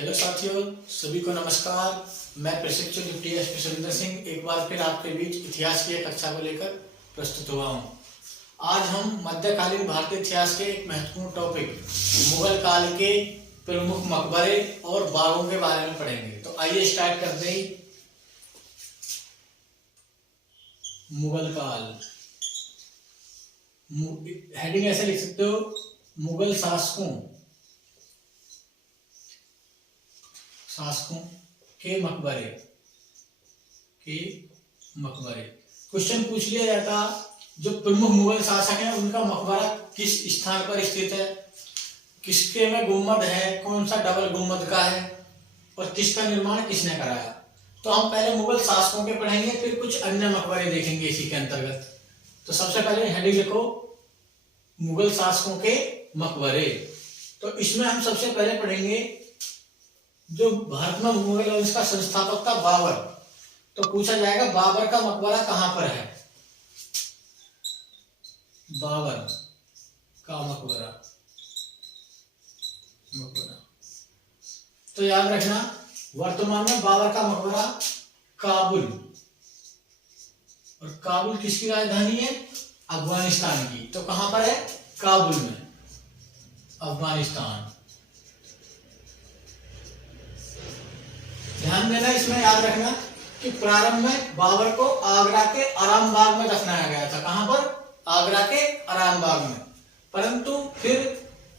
Hello साथियों, सभी को नमस्कार। मैं प्रशिक्षक डिप्टी एसपी सुरेंद्र सिंह एक बार फिर आपके बीच इतिहास की एक कक्षा को लेकर प्रस्तुत हुआ हूँ। आज हम मध्यकालीन भारतीय इतिहास के एक महत्वपूर्ण टॉपिक मुगल काल के प्रमुख मकबरे और बागों के बारे में पढ़ेंगे। तो आइए स्टार्ट करते हैं। मुगल काल, हेडिंग ऐसे लिख सकते हो, मुगल शासकों के मकबरे क्वेश्चन पूछ लिया जाता, जो प्रमुख मुगल शासक हैं उनका मकबरा किस स्थान पर स्थित है, किसके में गुम्बद है, कौन सा डबल गुम्बद का है और किसका निर्माण किसने कराया। तो हम पहले मुगल शासकों के पढ़ेंगे, फिर कुछ अन्य मकबरे देखेंगे इसी के अंतर्गत। तो सबसे पहले हेडिंग लिखो, मुगल शासकों के मकबरे। तो इसमें हम सबसे पहले पढ़ेंगे जो भारत में मुगल वंश का संस्थापक था बाबर। तो पूछा जाएगा बाबर का मकबरा कहां पर है। बाबर का मकबरा तो याद रखना, वर्तमान में बाबर का मकबरा काबुल, और काबुल किसकी राजधानी है? अफगानिस्तान की। तो कहां पर है? काबुल में, अफगानिस्तान। ध्यान देना, इसमें याद रखना कि प्रारंभ में बाबर को आगरा के आरामबाग में दफनाया गया था। कहां पर? आगरा के आरामबाग में। परंतु फिर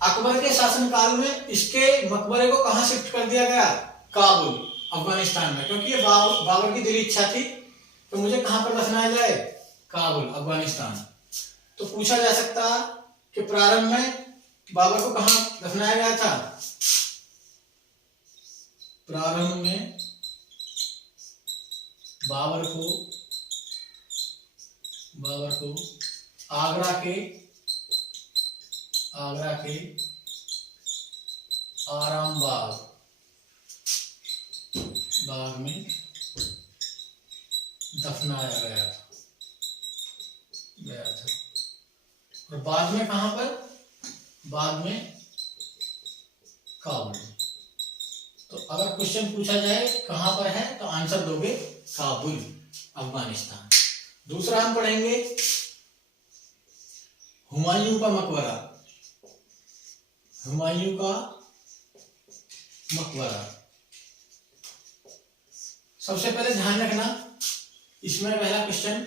अकबर के शासनकाल में इसके मकबरे को कहां शिफ्ट कर दिया गया? काबुल, अफगानिस्तान में, क्योंकि ये बाबर की दिली इच्छा थी। तो मुझे कहां पर दफनाया जाए? काबुल, अफगानिस्तान। तो पूछा जा सकता कि प्रारंभ में बाबर को कहां दफनाया गया था? प्रारंभ में बाबर को आगरा के आरामबाग में दफनाया गया था। और बाद में कहां पर? बाद में काबुल। तो अगर क्वेश्चन पूछा जाए कहां पर है, तो आंसर दोगे काबुल, अफगानिस्तान। दूसरा हम पढ़ेंगे हुमायूं का मकबरा। हुमायूं का मकबरा सबसे पहले ध्यान रखना, इसमें पहला क्वेश्चन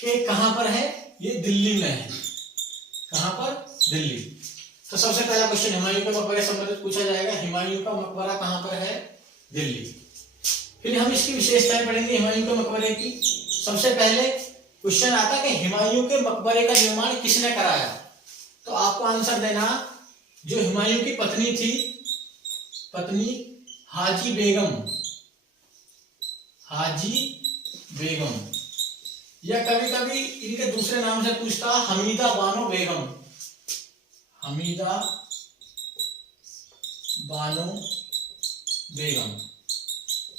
कि कहां पर है? ये दिल्ली में है। कहां पर? दिल्ली। तो सबसे पहला क्वेश्चन हुमायूं के मकबरे से संबंधित पूछा जाएगा। हुमायूं का मकबरा कहां पर है? दिल्ली। फिर हम इसकी विशेषताएं पढ़ेंगे हुमायूं के मकबरे की। सबसे पहले क्वेश्चन आता कि हुमायूं के मकबरे का निर्माण किसने कराया। तो आपको आंसर देना, जो हुमायूं की पत्नी थी, पत्नी हाजी बेगम, या कभी कभी इनके दूसरे नाम से पूछता हमीदा बानो बेगम।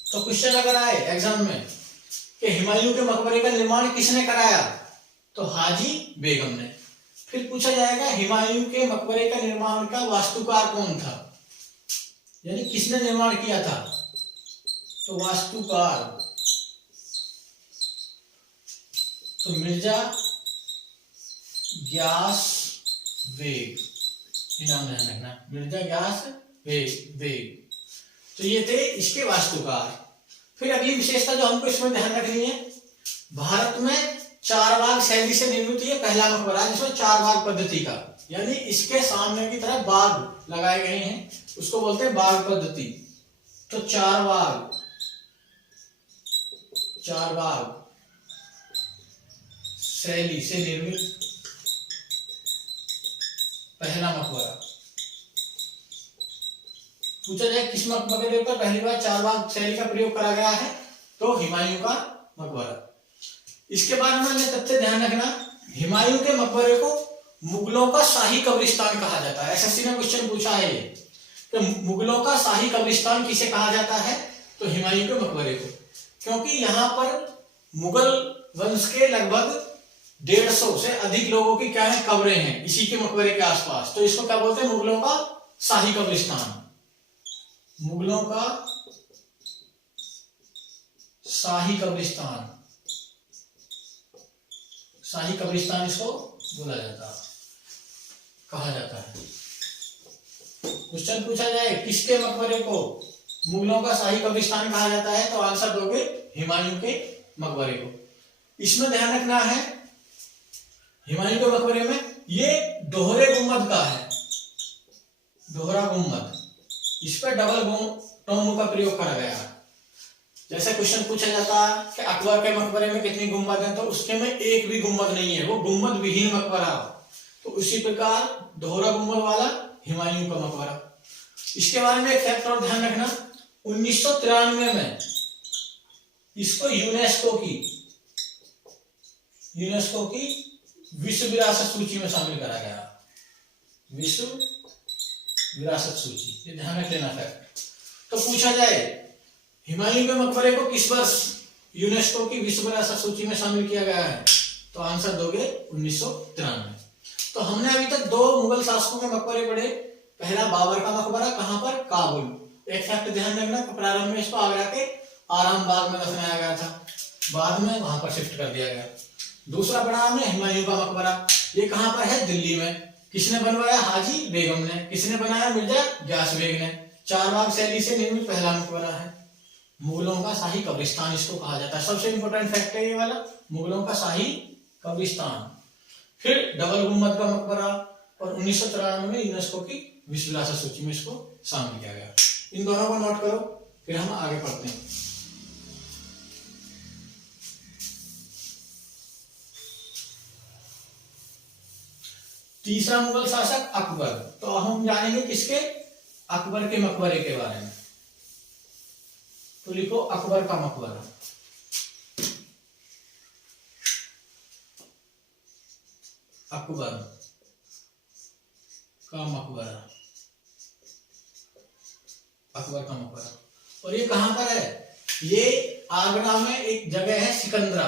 तो क्वेश्चन अगर आए एग्जाम में कि हुमायूं के मकबरे का निर्माण किसने कराया, तो हाजी बेगम ने। फिर पूछा जाएगा हुमायूं के मकबरे का निर्माण का वास्तुकार कौन था, यानी किसने निर्माण किया था। तो वास्तुकार तो मिर्जा ग्यास बेग, नाम ध्यान रखना, मिर्जा ग्यास बेग। तो ये थे इसके वास्तुकार। फिर अगली विशेषता जो हमको इसमें ध्यान रखनी है, भारत में चार बाग शैली से निर्मित ये पहला मकबरा, जिसमें चार बाग पद्धति का, यानी इसके सामने की तरफ बाग लगाए गए हैं, उसको बोलते हैं बाग पद्धति। तो चार बाग शैली से निर्मित पहला मकबरा। पूछा जाए किस मकबरे पर पहली बार चार बाग शैली का प्रयोग करा गया है, तो हुमायूं का मकबरा। इसके बाद हमें तथ्य ध्यान रखना, हुमायूं के मकबरे को मुगलों का शाही कब्रिस्तान कहा जाता है। एसएससी ने क्वेश्चन पूछा है ये, तो मुगलों का शाही कब्रिस्तान किसे कहा जाता है? तो हुमायूं के मकबरे को, क्योंकि यहाँ पर मुगल वंश के लगभग 150 से अधिक लोगों की क्या है, कब्रें हैं इसी के मकबरे के आसपास। तो इसको क्या बोलते हैं? मुगलों का शाही कब्रिस्तान। मुगलों का शाही कब्रिस्तान, शाही कब्रिस्तान इसको बोला जाता है, कहा जाता है। क्वेश्चन पूछा जाए किसके मकबरे को मुगलों का शाही कब्रिस्तान कहा जाता है, तो आंसर दोगे हुमायूं के मकबरे को। इसमें ध्यान रखना है, हुमायूं के मकबरे में ये दोहरे गुम्बद का है, दोहरा गुम्बद, इस पर डबल टॉम्ब का प्रयोग करा गया। जैसे क्वेश्चन पूछा जाता है कि अकबर के मकबरे में कितनी गुम्बद हैं, तो उसके में एक भी गुम्बद नहीं है, वो गुम्बद विहीन मकबरा। तो उसी प्रकार दोहरा गुम्बद वाला हुमायूं का मकबरा। इसके बारे में एक फैक्ट और ध्यान रखना, 1993 में इसको यूनेस्को की विश्व विरासत सूची में शामिल करा गया, विश्व विरासत सूची, ये ध्यान रख लेना फैक्ट। तो पूछा जाए हुमायूं के मकबरे को किस वर्ष यूनेस्को की विश्व विरासत सूची में शामिल किया गया है, तो आंसर दोगे 1993। तो हमने अभी तक दो मुगल शासकों के मकबरे पढ़े। पहला बाबर का मकबरा, कहां पर, काबुल। एक फैक्ट ध्यान रखना, प्रारंभ में इसको आगरा के आराम बाग में दफनाया गया था, बाद में वहां पर शिफ्ट कर दिया गया। दूसरा पड़ा हमने हुमायूं का मकबरा, ये कहां पर है, दिल्ली में। किसने बनवाया, हाजी बेगम ने। किसने बनाया, मिर्जा ग्यास बेग ने। चारबाग शैली से निर्मित पहला मकबरा है। मुगलों का शाही कब्रिस्तान इसको कहा जाता है। सबसे इंपॉर्टेंट फैक्ट है ये वाला, मुगलों का शाही कब्रिस्तान। फिर डबल गुम्बद का मकबरा, और 1993 में यूनेस्को की विश्व विरासत सूची में इसको शामिल किया गया। इन दोनों को नोट करो, फिर हम आगे पढ़ते हैं। तीसरा मुगल शासक अकबर। तो अब हम जानेंगे किसके, अकबर के मकबरे के बारे में। तो लिखो अकबर का मकबरा। अकबर का मकबरा, अकबर का मकबरा। और ये कहां पर है, ये आगरा में एक जगह है सिकंदरा।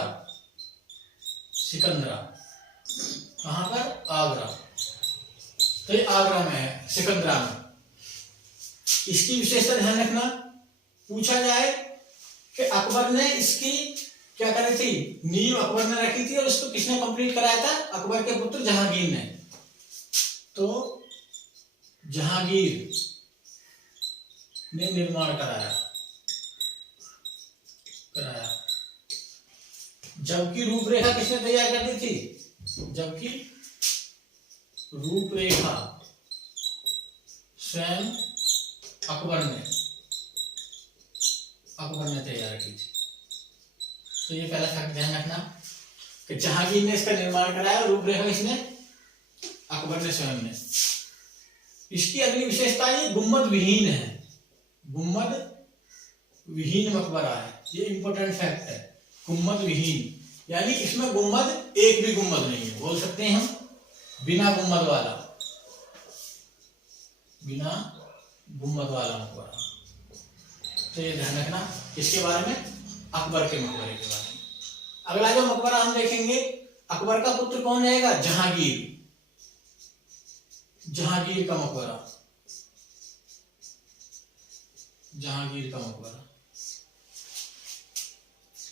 सिकंदरा कहां पर, आगरा। तो ये आगरा में है, सिकंदरा में। इसकी विशेषता ध्यान रखना, पूछा जाए कि अकबर ने इसकी क्या करी थी, नींव अकबर ने रखी थी, और इसको किसने कंप्लीट कराया था, अकबर के पुत्र जहांगीर ने। तो जहांगीर ने निर्माण कराया। जबकि रूपरेखा किसने तैयार कर दी थी, जबकि रूपरेखा स्वयं अकबर ने तैयार की थी। तो ये पहला फैक्ट ध्यान रखना कि जहांगीर ने इसका निर्माण कराया, रूपरेखा किसने, अकबर ने स्वयं ने। इसकी अगली विशेषता ये गुम्बद विहीन है, गुम्बद विहीन मकबरा है। ये इंपॉर्टेंट फैक्ट है, गुम्बद विहीन, यानी इसमें गुम्बद एक भी गुम्बद नहीं है, बोल सकते हैं हम बिना गुम्बद वाला, बिना गुम्बद वाला मकबरा। तो ये ध्यान रखना किसके बारे में, अकबर के मकबरे के बारे में। अगला जो मकबरा हम देखेंगे, अकबर का पुत्र कौन रहेगा, जहांगीर। जहांगीर का मकबरा, जहांगीर का मकबरा।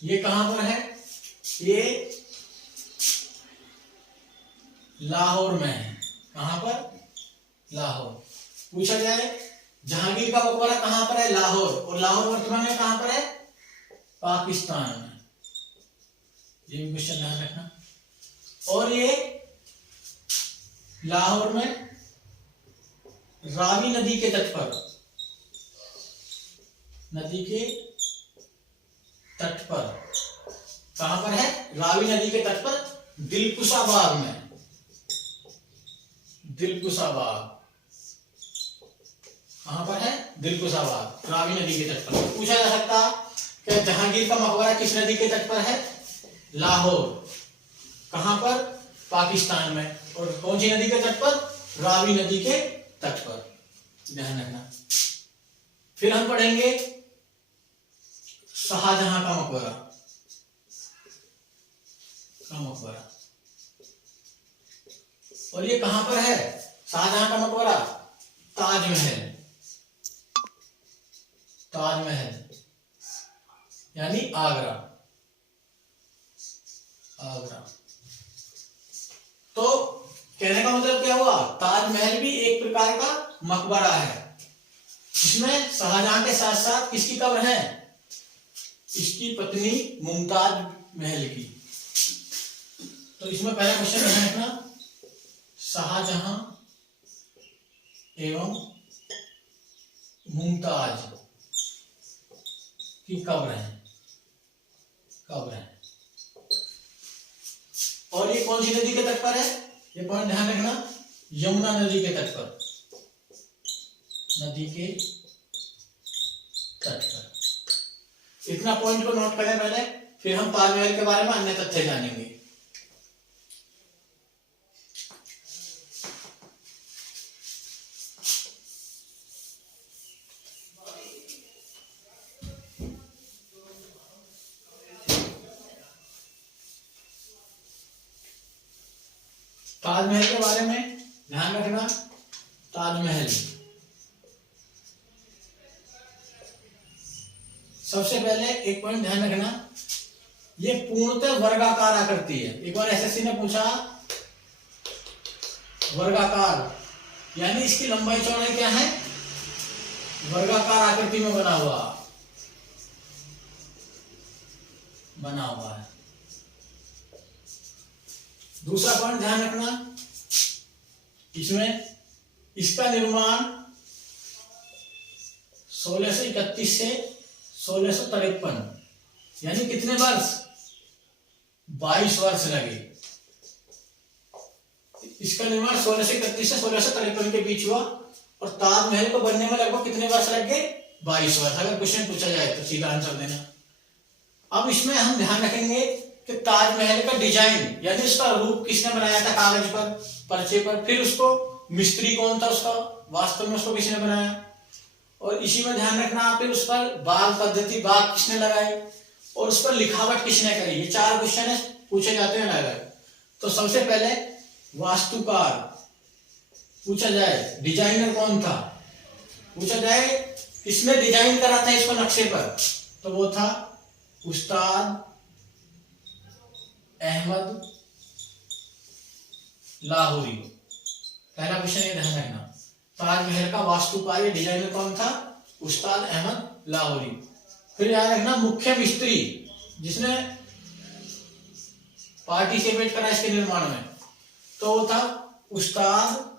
ये कहां पर है, ये लाहौर में है। कहां पर, लाहौर। पूछा जाए जहांगीर का मकबरा कहां पर है, लाहौर। और लाहौर वर्तमान में कहां पर है, पाकिस्तान में। ये भी क्वेश्चन ध्यान रखना। और ये लाहौर में रावी नदी के तट पर, नदी के तट पर, कहां पर है, रावी नदी के तट पर, दिलकुशा बाग में। दिलकुशा बाग कहां पर है, दिलकुशा बाग, रावी नदी के तट पर। पूछा जा सकता कि जहांगीर का मकबरा किस नदी के तट पर है, लाहौर। कहां पर, पाकिस्तान में। और कौन सी नदी के तट पर, रावी नदी के तट पर, ध्यान रखना। फिर हम पढ़ेंगे शाहजहां का मकबरा, और ये कहां पर है, शाहजहां का मकबरा, ताजमहल। ताजमहल यानी आगरा। आगरा। तो कहने का मतलब क्या हुआ, ताजमहल भी एक प्रकार का मकबरा है, इसमें शाहजहां के साथ साथ किसकी कब्र है, इसकी पत्नी मुमताज महल की। तो इसमें पहला क्वेश्चन है अपना, शाहजहां एवं मुमताज की कब्र है, कब्र है। और ये कौन सी नदी के तट पर है, ये पॉइंट ध्यान रखना, यमुना नदी के तट पर, नदी के तट पर। इतना पॉइंट को नोट करें पहले, फिर हम ताजमहल के बारे में अन्य तथ्य जानेंगे। ताजमहल के बारे में ध्यान रखना, ताजमहल सबसे पहले एक पॉइंट ध्यान रखना, ये पूर्णतः वर्गाकार आकृति है। एक बार एसएससी ने पूछा वर्गाकार यानी इसकी लंबाई चौड़ाई क्या है, वर्गाकार आकृति में बना हुआ है। दूसरा पॉइंट ध्यान रखना, इसमें इसका निर्माण 1631 से 1653 यानी कितने वर्ष, 22 वर्ष लगे। इसका निर्माण 1631 से 1653 के बीच हुआ और ताजमहल को बनने में लगभग कितने वर्ष लग गए, 22 वर्ष। अगर क्वेश्चन पूछा जाए तो सीधा आंसर देना। अब इसमें हम ध्यान रखेंगे कि ताजमहल का डिजाइन यानी उसका रूप किसने बनाया था, कागज पर, पर्चे पर, फिर उसको मिस्त्री कौन था उसका, वास्तव में उसको किसने बनाया, और इसी में ध्यान रखना फिर उस पर बाग पद्धति, बाग किसने लगाए और उस पर लिखावट किसने करी। ये 4 क्वेश्चन पूछे जाते हैं अलग। तो सबसे पहले वास्तुकार पूछा जाए, डिजाइनर कौन था पूछा जाए, किसने डिजाइन करा था इसको नक्शे पर, तो वो था उस्ताद अहमद लाहौरी। पहला क्वेश्चन ये ध्यान रखना, ताजमहल का वास्तुकार डिजाइनर कौन था, उस्ताद अहमद लाहौरी। फिर याद रखना मुख्य मिस्त्री जिसने पार्टिसिपेट करा इसके निर्माण में, तो वो था उस्ताद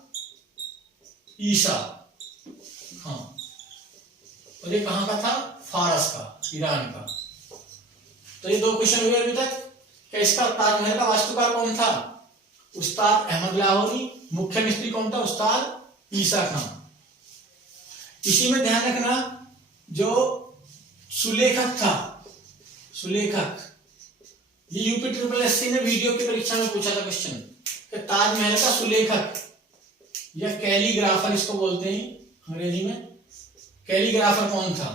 ईसा खां। और ये कहां का था, फारस का, ईरान का। तो ये 2 क्वेश्चन हुए अभी तक। इसका ताजमहल का वास्तुकार कौन था, उस्ताद अहमद लाहौरी। मुख्य मिस्त्री कौन था, उस्ताद ईसा खां। इसी में ध्यान रखना जो सुलेखक था, सुलेखक, ये यूपी SSS ने वीडियो की परीक्षा में पूछा था क्वेश्चन कि ताजमहल का सुलेखक या कैलीग्राफर इसको बोलते हैं अंग्रेजी में, कैलीग्राफर कौन था,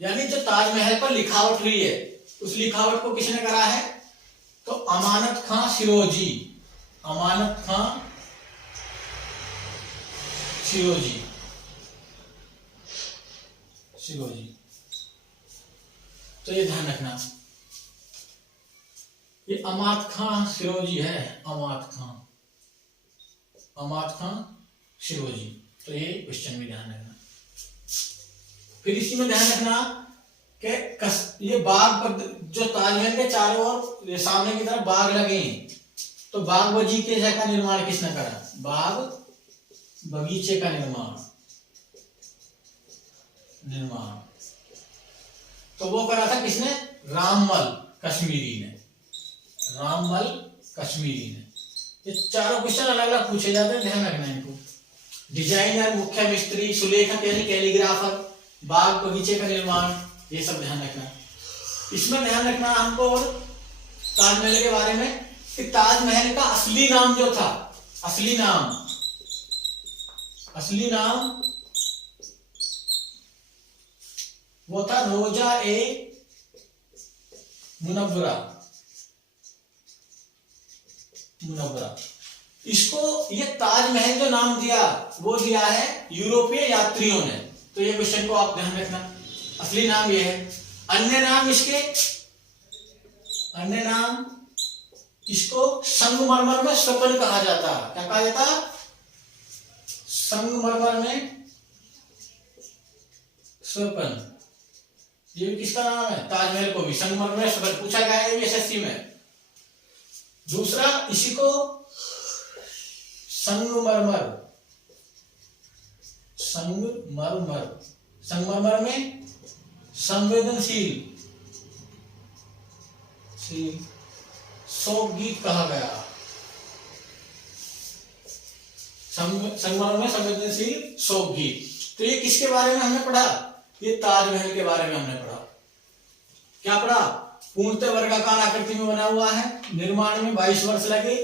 यानी जो ताजमहल पर लिखावट हुई है उस लिखावट को किसने करा है, तो अमानत खां सिरोजी, अमानत खां सिरोजी, सिरोजी। तो ये ध्यान रखना, ये अमात खां सिरोजी है, अमात खां, अमात खां सिरोजी। तो ये क्वेश्चन भी ध्यान रखना। फिर इसी में ध्यान रखना कि ये बाग पर जो ताजमहल के चारों ओर सामने की तरफ बाग लगे हैं, तो बाग बगीचे का निर्माण किसने करा, बाग बगीचे का निर्माण तो वो करा था किसने, राममल कश्मीरी ने, राममल कश्मीरी ने। ये चारों क्वेश्चन अलग अलग पूछे जाते हैं, ध्यान रखना इनको। डिजाइनर, मुख्य मिस्त्री, सुलेखक यानी कैलीग्राफर, बाग बगीचे का निर्माण, ये सब ध्यान रखना। इसमें ध्यान रखना हमको ताजमहल के बारे में कि ताजमहल का असली नाम जो था, असली नाम वो था रोजा ए मुनव्वरा। इसको ये ताजमहल जो नाम दिया वो दिया है यूरोपीय यात्रियों ने। तो ये क्वेश्चन को आप ध्यान रखना। असली नाम ये है। अन्य नाम इसके, अन्य नाम इसको संगमरमर में स्वपन कहा जाता। क्या कहा जाता? संगमरमर में स्वपन। ये भी किसका नाम है? ताजमहल को भी संगमरमर में स्वपन पूछा गया है एसएससी में। दूसरा, इसी को संगमरमर, संगमरमर, संगमरमर में संवेदनशील शोक गीत कहा गया। संगमरमर में संवेदनशील शोक गीत। तो ये किसके बारे में हमने पढ़ा? ये ताजमहल के बारे में हमने पढ़ा। क्या पढ़ा? पूर्णतः वर्गाकार आकृति में बना हुआ है, निर्माण में 22 वर्ष लगे,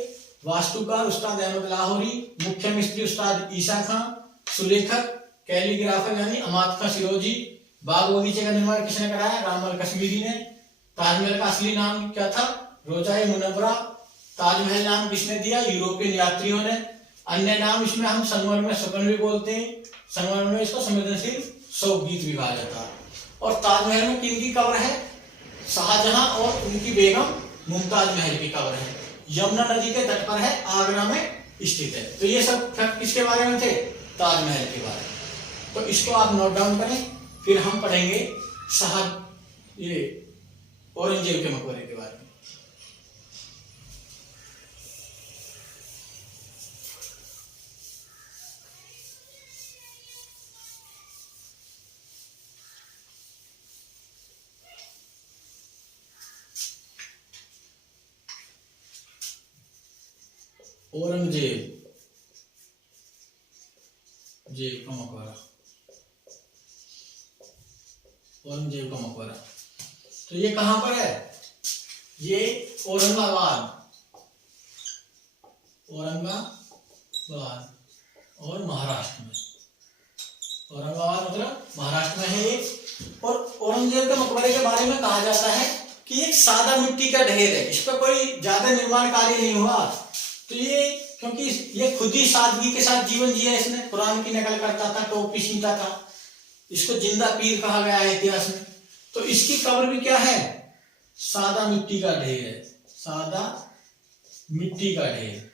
वास्तुकार उस्ताद अहमद लाहौरी, मुख्य मिस्त्री उस्ताद ईसा खां, सुलेखक कैलीग्राफर यानी अमाद खां सिरोजी, बाग बगीचे का निर्माण किसने कराया? रामल कश्मीरी ने। ताजमहल का असली नाम क्या था? रोजाए मुनव्वरा। ताजमहल नाम किसने दिया? यूरोपियन यात्रियों ने। अन्य नाम इसमें हम संगमरमर में स्वपन भी बोलते हैं, संगमरमर में इसको संवेदनशील शोक गीत भी कहा जाता है। और ताजमहल में किनकी कब्र है? शाहजहां और उनकी बेगम मुमताज महल की कब्र है। यमुना नदी के तट पर है, आगरा में स्थित है। तो ये सब फैक्ट किसके बारे में थे? ताजमहल के बारे में। तो इसको आप नोट डाउन करें, फिर हम पढ़ेंगे ये औरंगजेब के मकबरे के बारे में। औरंगजेब का मकबरा, औरंगजेब का मकबरा। तो ये कहां पर है? ये औरंगाबाद और महाराष्ट्र में। औरंगाबाद मतलब महाराष्ट्र में है ये। और औरंगजेब के मकबरे के बारे में कहा जाता है कि एक सादा मिट्टी का ढेर है, इस पर कोई ज्यादा निर्माण कार्य नहीं हुआ। तो ये क्योंकि ये खुद ही सादगी के साथ जीवन जिया, इसने कुरान की नकल करता था, टोपी सीता था, इसको जिंदा पीर कहा गया है इतिहास में। तो इसकी कब्र भी क्या है? सादा मिट्टी का ढेर है, सादा मिट्टी का ढेर।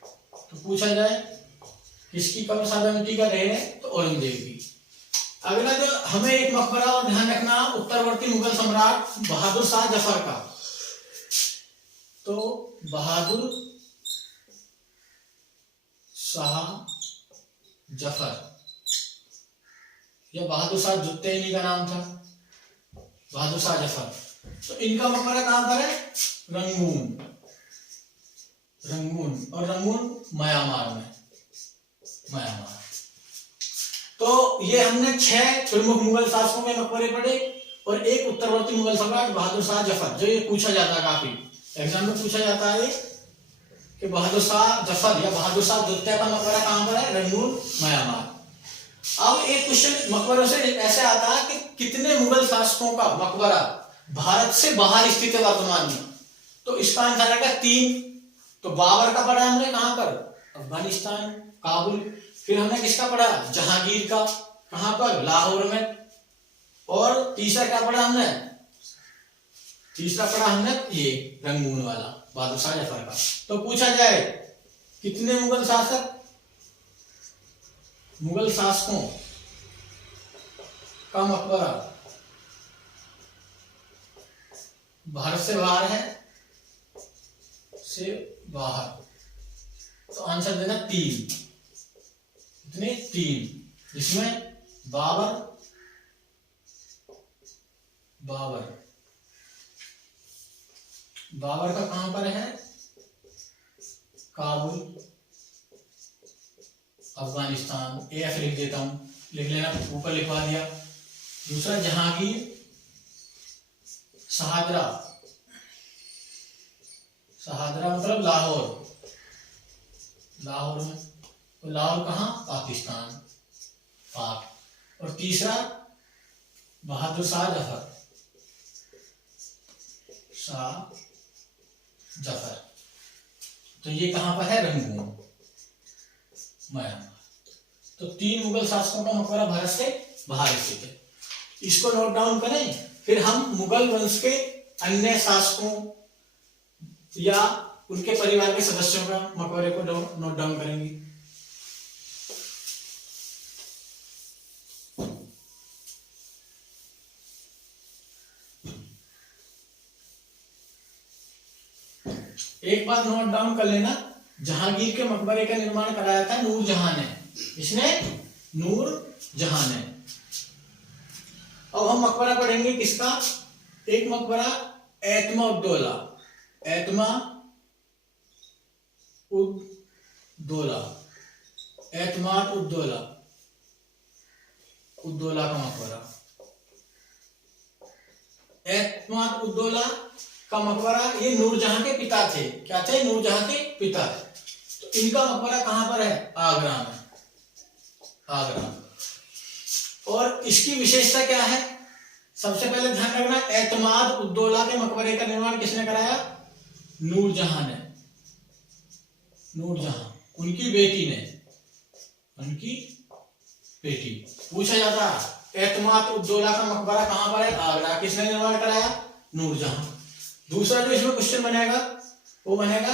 तो पूछा जाए किसकी कब्र सादा मिट्टी का ढेर है? तो औरंगजेब की। अगला जो हमें एक मकबरा और ध्यान रखना, उत्तरवर्ती मुगल सम्राट बहादुर शाह जफर का। तो बहादुर शाह जफर या बहादुर शाह जुत्तैनी का नाम था, बहादुर शाह जफर। तो इनका मकबरा कहां पर है? रंगून और रंगून म्यांमार में, म्यांमार। तो ये हमने 6 प्रमुख मुगल शासकों के मकबरे पढ़े और एक उत्तरवर्ती मुगल सम्राट बहादुर शाह जफर, जो ये पूछा जाता है, काफी एग्जाम में पूछा जाता है कि बहादुर शाह जफर या बहादुर शाह दुत्या का मकबरा कहां पर है? Rangoon Myanmar. अब एक क्वेश्चन मकबरों से ऐसे आता है कि कितने मुगल शासकों का मकबरा भारत से बाहर स्थित है वर्तमान में? तो इसका आंसर आएगा 3। तो बाबर का पढ़ा हमने कहां पर? अफगानिस्तान, काबुल। फिर हमने किसका पढ़ा? जहांगीर का, कहां पर? लाहौर में। और तीसरा क्या पढ़ा हमने? तीसरा पढ़ा हमने ये रंगून वाला, बहादुर शाह जफर का। तो पूछा जाए कितने मुगल शासकों का मकबरा भारत से बाहर है? से बाहर। तो आंसर देना 3। कितने? 3, जिसमें बाबर का कहां पर है? काबुल, अफगानिस्तान। एफ लिख देता हूं, लिख लेना, ऊपर लिखवा दिया। दूसरा जहांगीर शहादरा मतलब लाहौर में। तो लाहौर कहां? पाकिस्तान, पाक। और तीसरा बहादुर शाह जफर। तो ये कहां पर है? Rangoon, Myanmar. तो 3 मुगल शासकों का मकबरा भारत से बाहर स्थित है। इसको नोट डाउन करें, फिर हम मुगल वंश के अन्य शासकों या उनके परिवार के सदस्यों का मकबरे को नोट डाउन करेंगे। एक बात नोट डाउन कर लेना, जहांगीर के मकबरे का निर्माण कराया था नूरजहां ने। इसने नूरजहां ने। अब हम मकबरा पढ़ेंगे किसका? एक मकबरा एतमा-उद-दौला, एतमा-उद-दौला, एतमाद-उद-दौला, उद्दौला का मकबरा। एतमाद-उद-दौला का मकबरा, ये नूरजहां के पिता थे। क्या थे? नूरजहां के पिता। तो इनका मकबरा कहां पर है? आगरा में, आगरा। और इसकी विशेषता क्या है? सबसे पहले ध्यान रखना, एतमाद-उद-दौला के मकबरे का निर्माण किसने कराया? नूरजहां ने। नूरजहां, उनकी बेटी ने, उनकी बेटी। पूछा जाता है एतमाद-उद-दौला का मकबरा कहां पर है? आगरा। किसने निर्माण कराया? नूरजहां। दूसरा जो इसमें क्वेश्चन बनेगा वो बनेगा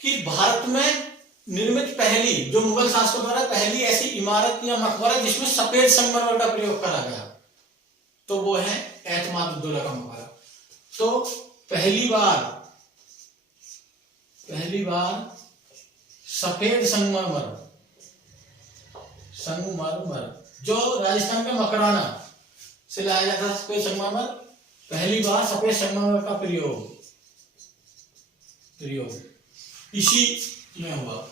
कि भारत में निर्मित पहली, जो मुगल शासकों द्वारा पहली ऐसी इमारत या मकबरा जिसमें सफेद संगमरमर का प्रयोग करा गया, तो वो है एतमाद-उद-दौला का मकबरा। तो पहली बार सफेद संगमरमर जो राजस्थान के मकराना से लाया जाता था, सफेद संगमरमर, पहली बार सफेद संगमरमर का प्रयोग इसी में हुआ।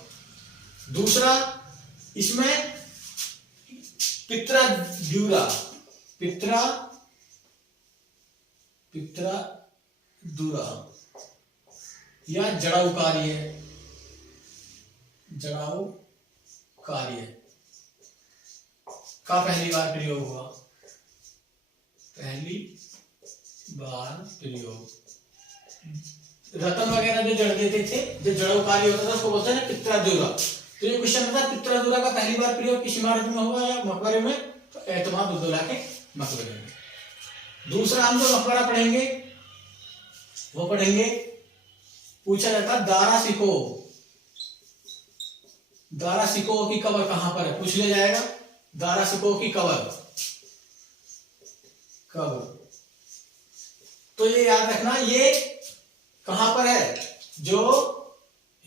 दूसरा, इसमें पित्रादुरा या जड़ाऊ कार्य का पहली बार प्रयोग हुआ। रतन वगैरह जो जड़ देते थे, जो जड़ाऊ कार्य होता था, उसको बोलते हैं पित्रादुरा। तो ये क्वेश्चन था, पित्रादुरा का पहली बार प्रयोग किस इमारत में हुआ या मकबरे में? तो एतमाद-उद-दौला के मकबरे में। दूसरा हम जो मकबरा पढ़ेंगे वो पढ़ेंगे, पूछा जाता दारा सिकोह की कब्र कहां पर है? पूछ लिया जाएगा, दारा सिकोह की कब्र। तो ये याद रखना, ये कहां पर है? जो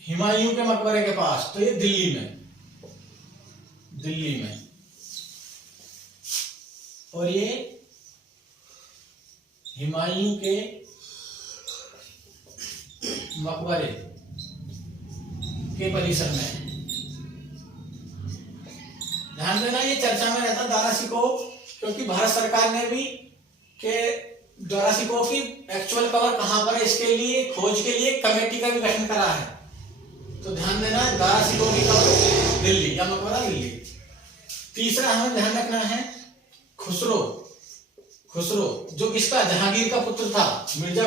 हुमायूं के मकबरे के पास। तो ये दिल्ली में। और ये हुमायूं के मकबरे के परिसर में। ध्यान देना, ये चर्चा में रहता दारा सिकोह, क्योंकि भारत सरकार ने भी के दारा सिकोह की एक्चुअल कब्र कहां पर है, इसके लिए खोज के लिए कमेटी का भी गठन करा है। तो ध्यान देना, दारा सिकोह की कब्र दिल्ली या मकबरा दिल्ली। तीसरा हमें ध्यान रखना है खुसरो, जो किसका? जहांगीर का पुत्र था, मिर्जा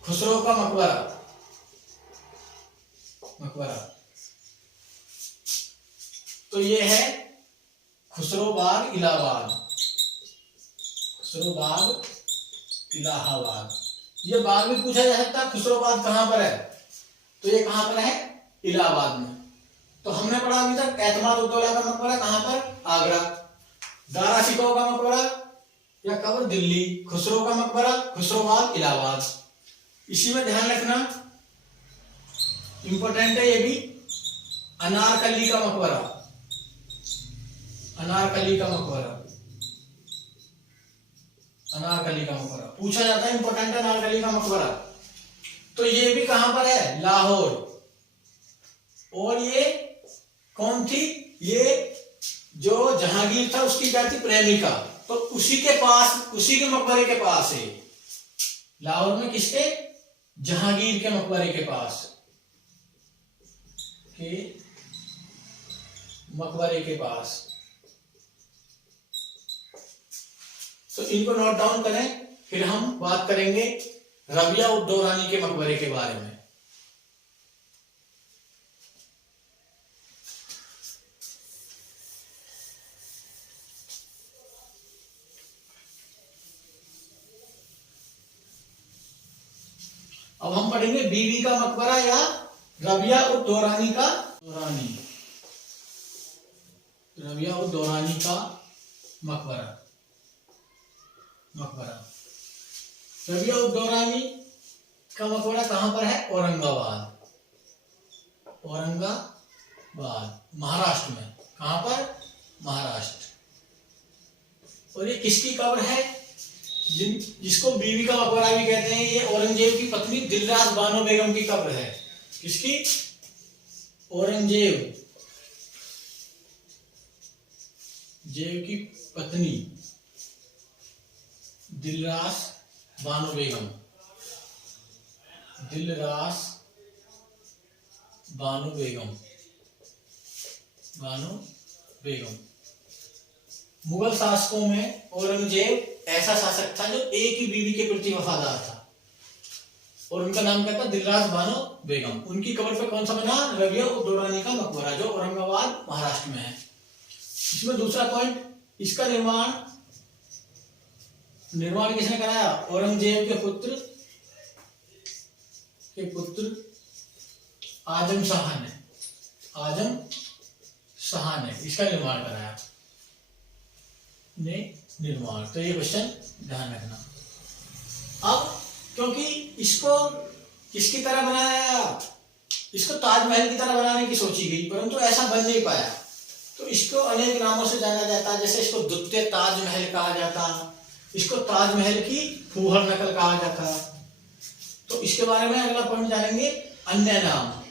खुसरो का मकबरा। तो ये है खुसरोबाग इलाहाबाद। ये बाग भी पूछा जा सकता है, खुसरोबाग कहां पर है? तो ये कहां पर है? इलाहाबाद में। तो हमने पढ़ा अभी तक एतमाद-उद-दौला का मकबरा कहां पर? आगरा। दारा सिकोह का मकबरा या कब्र दिल्ली। खुसरो का मकबरा खुसरोबाग इलाहाबाद। इसी में ध्यान रखना, इंपॉर्टेंट है ये भी, अनारकली का मकबरा पूछा जाता है, इंपॉर्टेंट है अनारकली का मकबरा। तो ये भी कहां पर है? लाहौर। और ये कौन थी? ये जो जहांगीर था उसकी क्या थी? प्रेमिका। तो उसी के पास, उसी के मकबरे के पास है लाहौर में। किसके? जहांगीर के मकबरे के पास तो इनको नोट डाउन करें, फिर हम बात करेंगे रबिया-उद-दौरानी के मकबरे के बारे में। अब हम पढ़ेंगे बीबी का मकबरा या रबिया उद दौरानी का रबिया उद दौरानी का मकबरा। रबिया उद दौरानी का मकबरा कहां पर है? औरंगाबाद महाराष्ट्र में। कहां पर? महाराष्ट्र। और ये किसकी कब्र है? जिसको बीवी का मकबरा भी कहते हैं, ये औरंगजेब की पत्नी दिलरास बानो बेगम की कब्र है। किसकी? औरंगजेब की पत्नी दिलरास बानो बेगम। मुगल शासकों में औरंगजेब ऐसा शासक था जो एक ही बीवी के प्रति वफादार था, और उनका नाम क्या था? दिलरास बानो बेगम। उनकी कब्र पे कौन सा बना? रबिया उद दौरानी का मकबरा, जो औरंगाबाद महाराष्ट्र में है। इसमें दूसरा पॉइंट, इसका निर्माण किसने कराया? औरंगजेब के पुत्र आजम शाह ने इसका निर्माण कराया। तो ये क्वेश्चन ध्यान रखना। अब क्योंकि इसको किसकी तरह बनाया? इसको ताजमहल की तरह बनाने की सोची गई, परंतु ऐसा बन नहीं पाया, तो इसको अनेक नामों से जाना जाता। जैसे इसको द्वितीय ताजमहल कहा जाता, इसको ताजमहल की फूहड़ नकल कहा जाता। तो इसके बारे में अगला पॉइंट जानेंगे, अन्य नाम।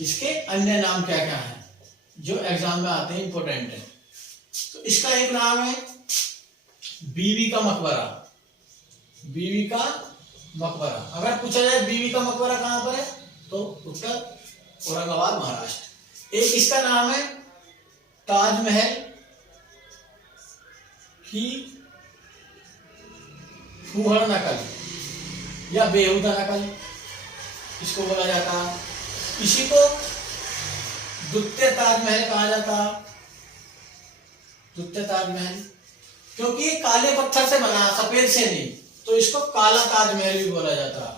इसके अन्य नाम क्या क्या है जो एग्जाम में आते हैं, इंपोर्टेंट है। तो इसका एक नाम है बीवी का मकबरा। अगर पूछा जाए बीवी का मकबरा कहां पर है, तो उत्तर औरंगाबाद महाराष्ट्र। एक इसका नाम है ताजमहल की फूहड़ नकल या बेहुदा नकल इसको बोला जाता। इसी को द्वितीय ताजमहल कहा जाता। क्योंकि ये काले पत्थर से बना, सफेद से नहीं, तो इसको काला ताजमहल भी बोला जाता।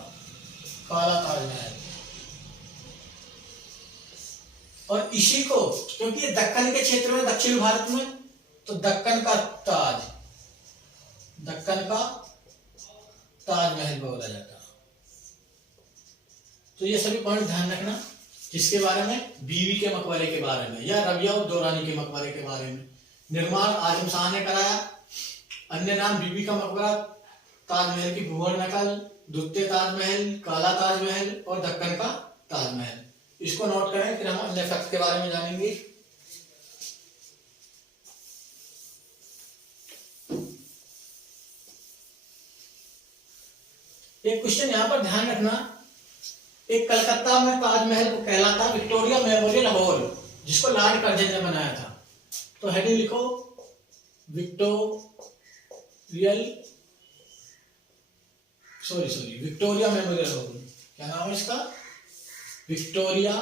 और इसी को, क्योंकि ये दक्कन के क्षेत्र में, दक्षिण भारत में, तो दक्कन का ताजमहल बोला जाता। तो ये सभी पॉइंट ध्यान रखना, जिसके बारे में बीवी के मकबरे के बारे में या रबिया उद दौरानी के मकबरे के बारे में। निर्माण आजम शाह ने कराया। अन्य नाम बीवी का मकबरा, ताजमहल की फूहड़ नकल, द्वितीय ताजमहल, काला ताजमहल और दक्कन का ताजमहल। इसको नोट करें, फिर हम अन्य फैक्ट के बारे में जानेंगे। एक क्वेश्चन यहां पर ध्यान रखना, एक कलकत्ता में ताजमहल को कहलाता विक्टोरिया मेमोरियल हॉल, जिसको लॉर्ड कर्जन ने बनाया था। तो हेडिंग लिखो, विक्टोरिया मेमोरियल हॉल। क्या नाम है इसका? Victoria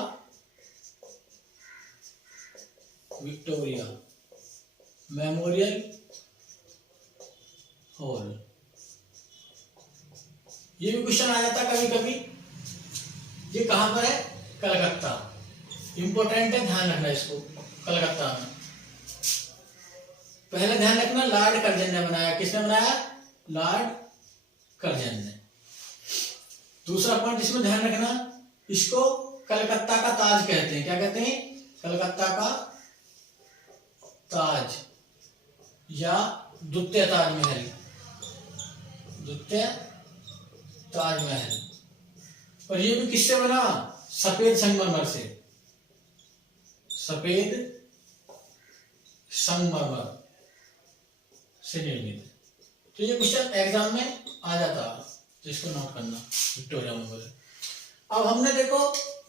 memorial hall. ये भी क्वेश्चन आ जाता कभी कभी। ये कहां पर है? कलकत्ता। इंपॉर्टेंट है, ध्यान रखना इसको। कलकत्ता में पहले ध्यान रखना, लॉर्ड कर्जन ने बनाया। किसने बनाया? लॉर्ड कर्जन ने। दूसरा पॉइंट इसमें ध्यान रखना, इसको कलकत्ता का ताज कहते हैं। क्या कहते हैं? कलकत्ता का ताज या द्वितीय ताजमहल। और ये भी किससे बना? सफेद संगमरमर से निर्मित। तो ये क्वेश्चन एग्जाम में आ जाता, तो इसको नोट करना, विक्टोरिया मेमोरियल। अब हमने देखो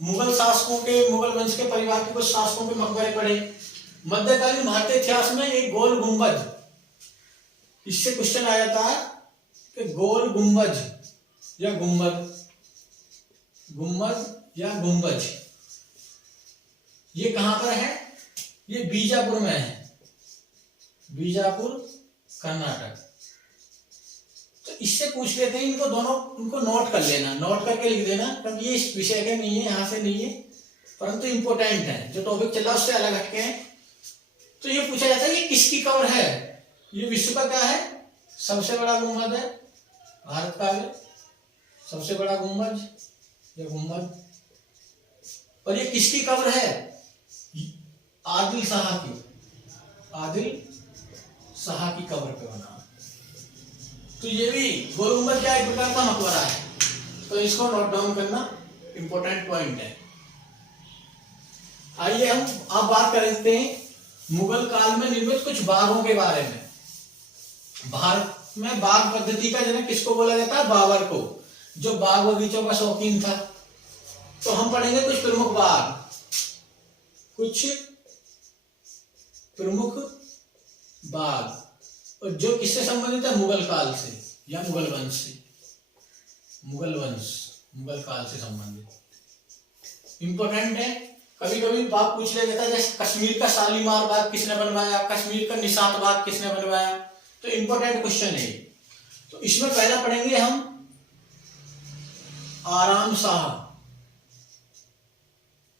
मुगल वंश के परिवार के कुछ शासकों के मकबरे पढ़े। मध्यकालीन भारतीय इतिहास में एक गोल गुंबद, इससे क्वेश्चन आ जाता है कि गोल गुंबद या गुंबज ये कहां पर है? ये बीजापुर में है, बीजापुर कर्नाटक। तो इससे पूछ लेते हैं, इनको दोनों उनको नोट कर लेना, नोट करके लिख देना, क्योंकि ये इस विषय के नहीं है, यहाँ से नहीं है, परंतु इंपोर्टेंट है, जो टॉपिक चल रहा है उससे अलग हटके हैं। तो ये पूछा जाता है ये किसकी कवर है? ये विश्व का क्या है? सबसे बड़ा गुम्बद है, भारत का है सबसे बड़ा गुम्बद, ये गुम्बद। और ये किसकी कवर है? आदिल शाह की, आदिल शाह की कवर पे बना। तो ये भी गोल गुम्बद क्या एक प्रकार का मकबरा है, तो इसको नोट डाउन करना इंपॉर्टेंट पॉइंट है। आइए हम अब बात करते हैं मुगल काल में निर्मित कुछ बागों के बारे में। भारत में बाग पद्धति का जनक किसको बोला जाता है? बाबर को, जो बाग बगीचों का शौकीन था। तो हम पढ़ेंगे कुछ प्रमुख बाग, कुछ प्रमुख बाग, और जो किससे संबंधित है? मुगल काल से या मुगल वंश से, मुगल वंश, मुगल काल से संबंधित। इंपॉर्टेंट है, कभी कभी बाग पूछ लिया जाता है, जैसे कश्मीर का शालीमार बाग किसने बनवाया, कश्मीर का निशात बाग किसने बनवाया, तो इंपॉर्टेंट क्वेश्चन है। तो इसमें पहला पढ़ेंगे हम आराम शाह,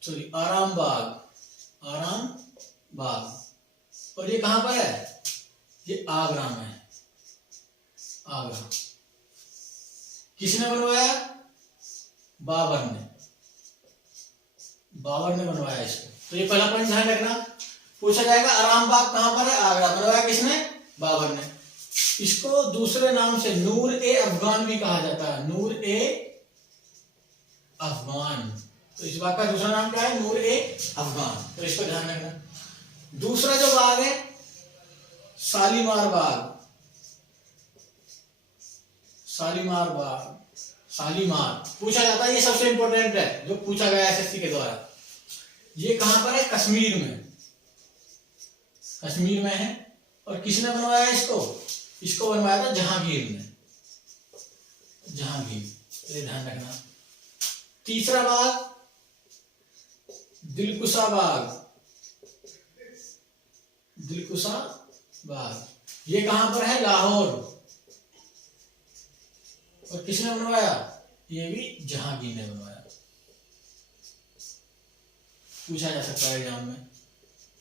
सॉरी आराम बाग, आराम बाग। और ये कहां पर है? ये आगरा में है, आगरा। किसने बनवाया? बाबर ने, बाबर ने बनवाया इसको। तो ये पहला पॉइंट ध्यान रखना, पूछा जाएगा आराम बाग कहां पर है? आगरा। बनवाया किसने? बाबर ने। इसको दूसरे नाम से नूर ए अफगान भी कहा जाता है, नूर ए अफगान। तो इस बाग का दूसरा नाम क्या है? नूर ए अफगान। तो इसको ध्यान रखना। दूसरा जो बाग है शालीमार बाग, शालीमार बाग, शालीमार पूछा जाता है, ये सबसे इंपॉर्टेंट है जो पूछा गया एसएससी के द्वारा। ये कहां पर है? कश्मीर में, कश्मीर में है। और किसने बनवाया इसको? इसको बनवाया था जहांगीर ने, जहांगीर। ये ध्यान रखना। तीसरा बाग दिलकुशा बाग, दिलकुशा बाग। ये कहां पर है? लाहौर। और किसने बनवाया? ये भी जहांगीर ने बनवाया। पूछा जा सकता है एग्जाम में।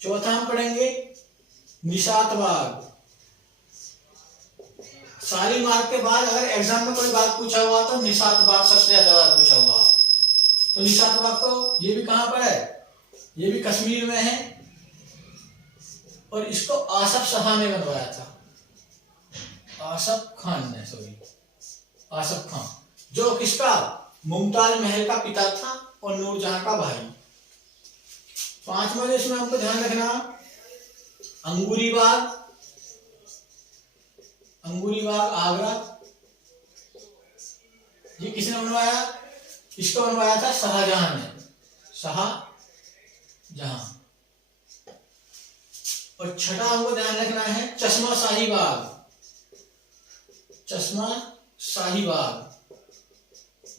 चौथा हम पढ़ेंगे निशात बाग। शालीमार के बाद अगर एग्जाम में कोई बाग पूछा हुआ तो निशात बाग सबसे ज्यादा बार पूछा हुआ। तो निशात बाग को ये भी कहां पर है? ये भी कश्मीर में है। और इसको आसफ शाह ने बनवाया था, आसफ खान ने, सॉरी आसफ खान, जो किसका? मुमताज महल का पिता था और नूरजहां का भाई। पांचवा जो इसमें हमको ध्यान रखना, अंगूरी बाग, अंगूरी बाग आगरा। ये किसने बनवाया? इसको बनवाया था शाहजहां ने, शाहजहां। और छठा हमको ध्यान रखना है चश्मा शाही बाग, चश्मा शाही बाग।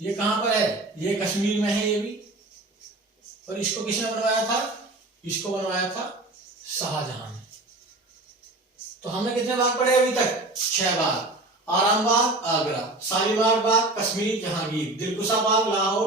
ये कहां पर है? ये कश्मीर में है ये भी। और इसको किसने बनवाया था? इसको बनवाया था शाहजहां ने। तो हमने कितने बाग पढ़े अभी तक? 6 बाग। आराम बाग आगरा, शालीमार बाग कश्मीर जहांगीर, दिलकुशा बाग लाहौर,